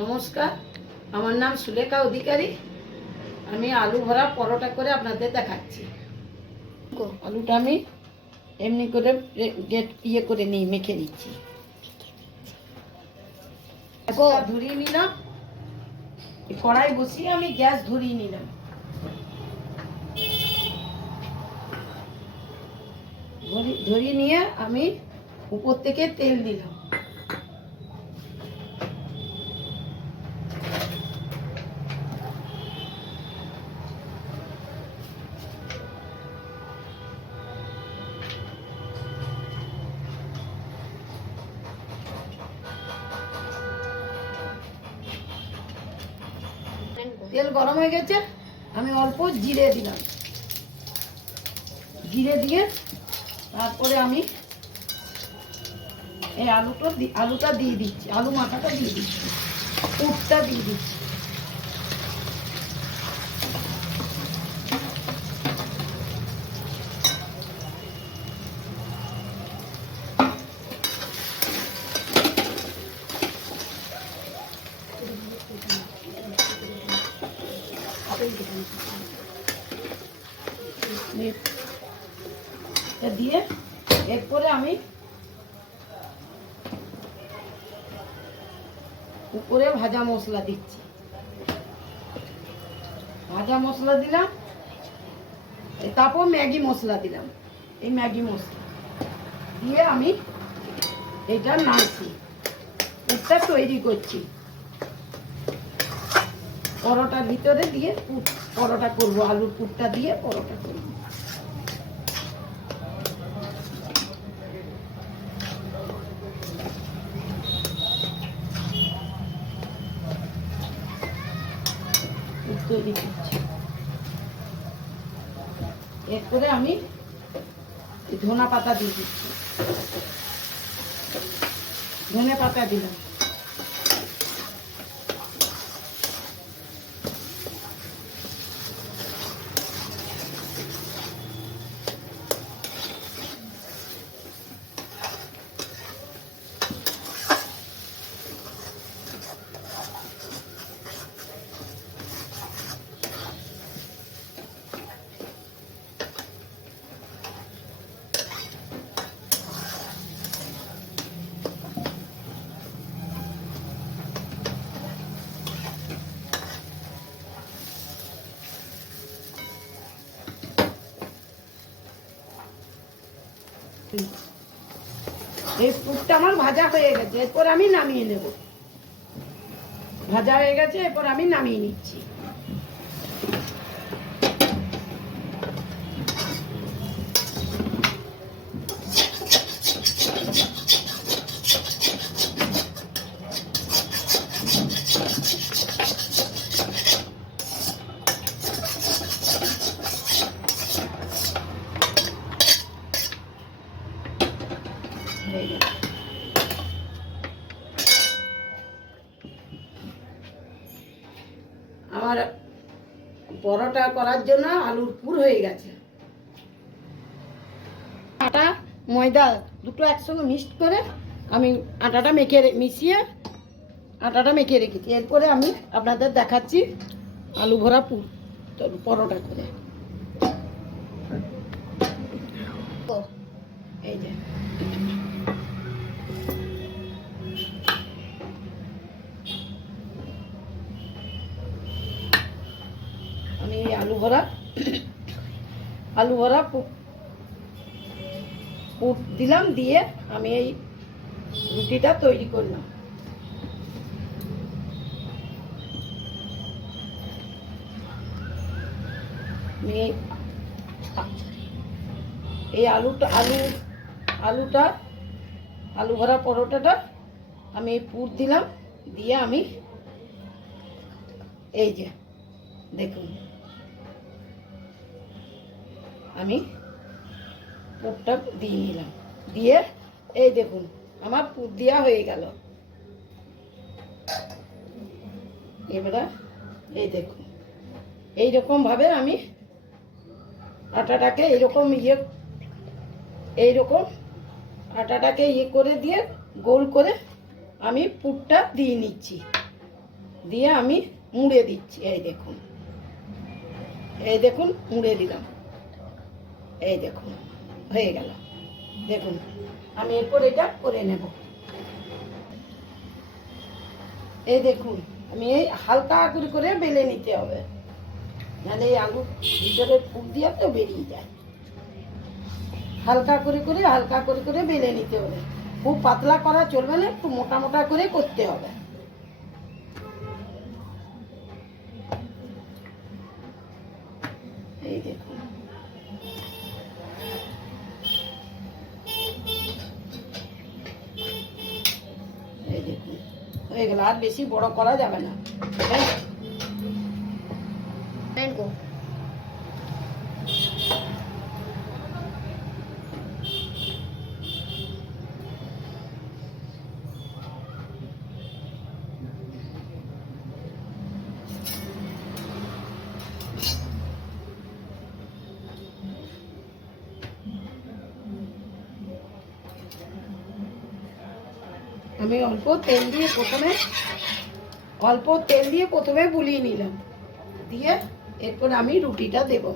নমস্কার, আমার নাম সুলেখা অধিকারী। আমি আলু ভরা পরোটা করে আপনাদের দেখাচ্ছি। আলুটা আমি এমনি করে ইয়ে করে নিই, মেখে নিচ্ছি। ধরিয়ে নিলাম, কড়াই বসিয়ে আমি গ্যাস ধরিয়ে নিলাম। ধরিয়ে নিয়ে আমি উপর থেকে তেল দিলাম। তেল গরম হয়ে গেছে, আমি অল্প জিরে দিলাম। জিরে দিয়ে তারপরে আমি এই আলুটা দিয়ে দিচ্ছি, আলু মাথাটা দিয়ে দিচ্ছি, পুরটা দিয়ে দিচ্ছি। দিয়ে এরপরে আমি উপরে ভাজা মশলা দিচ্ছি। ভাজা মশলা দিলাম, তারপর ম্যাগি মশলা দিলাম। এই ম্যাগি মশলা দিয়ে আমি এটা নাড়ছি, এটা তৈরি করছি। পরোটার ভিতরে দিয়ে পরোটা করবো, আলুর পুরটা দিয়ে পরোটা করবো। তৈরি করছি। এরপরে আমি ধনে পাতা দিয়ে দিচ্ছি। ধনে পাতা দিলাম। এই পুরটা আমার ভাজা হয়ে গেছে, এরপর আমি নামিয়ে নেব। ভাজা হয়ে গেছে, এরপর আমি নামিয়ে নিচ্ছি। আমার পরোটা করার জন্য আলুর পুর হয়ে গেছে। আটা ময়দা দুটো একসঙ্গে মিক্সড করে আমি আটাটা মিশিয়ে আটাটা মেখে রেখেছি। এরপরে আমি আপনাদের দেখাচ্ছি আলু ভরা পুর পরোটা করে। এই যে আমি আলু ভরা পুর দিলাম, দিয়ে আমি এই রুটিটা তৈরি করলাম। এই আলু ভরা পরোটাটা আমি পুর দিলাম, দিয়ে আমি এই যে দেখুন আমি পুরটা দিয়ে নিলাম। দিয়ে এই দেখুন আমার পুর দেওয়া হয়ে গেল। এবারে এই দেখুন এইরকম ভাবে আমি আটাটাকে এইরকম আটাটাকে ইয়ে করে দিয়ে গোল করে আমি পুরটা দিয়ে নিচ্ছি। দিয়ে আমি মুড়ে দিচ্ছি। এই দেখুন, এই দেখুন মুড়ে দিলাম, এই দেখুন হয়ে গেল। দেখুন আমি এরপর এটা করে নেব। এই দেখুন আমি এই হালকা করে বেলে নিতে হবে, নাহলে এই আলু ভিতরের ফুল দিয়ে তো বেরিয়ে যায়। হালকা করে বেলে নিতে হবে, খুব পাতলা করা চলবে না, একটু মোটা মোটা করে করতে হবে। এই দেখুন এই দেখুন হয়ে গেল, আর বেশি বড় করা যাবে না। আমি অল্প তেল দিয়ে প্রথমে বুলিয়ে নিলাম, দিয়ে এরপর আমি রুটিটা দেব।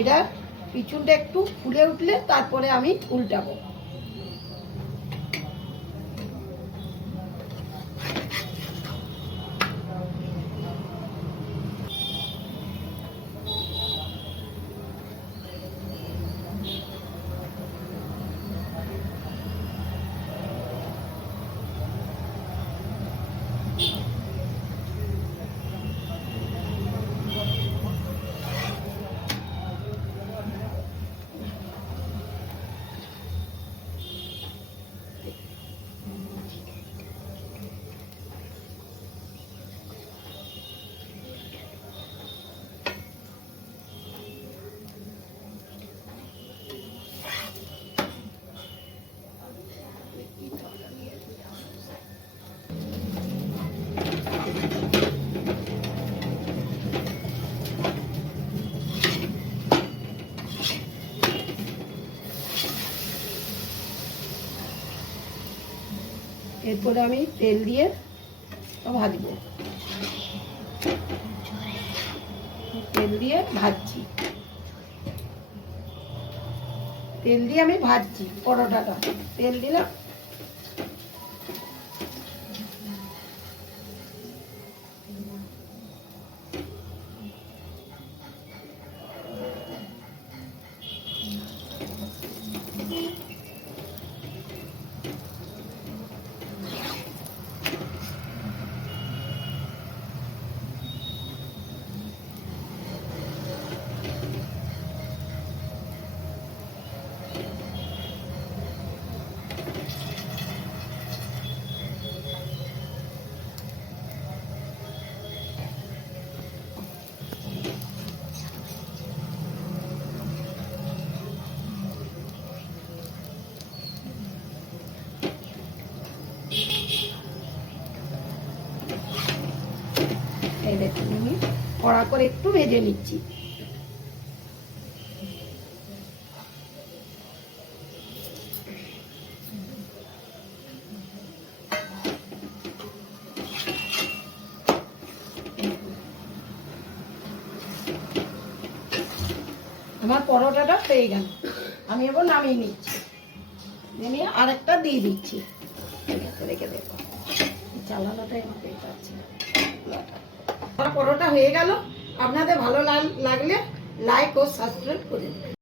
এটা পিছনটা একটু ফুলে উঠলে তারপরে আমি উল্টাবো। এরপরে আমি তেল দিয়ে ভাজবো, তেল দিয়ে ভাজছি, তেল দিয়ে আমি ভাজছি পরোটাটা। তেল দিলাম, এই দেখুন আমি কড়া করে একটু ভেজে নিচ্ছি। আমার পরোটাটা হয়ে গেল, আমি এবার নামিয়ে নিচ্ছি, নামিয়ে আরেকটা দিয়ে দিচ্ছি। রেখে দেবো, চালানোটাই আমাকে পাচ্ছি না। আমার পরোটা হয়ে গেল। আপনাদের ভালো লাগলে লাইক ও সাবস্ক্রাইব করে দেবেন।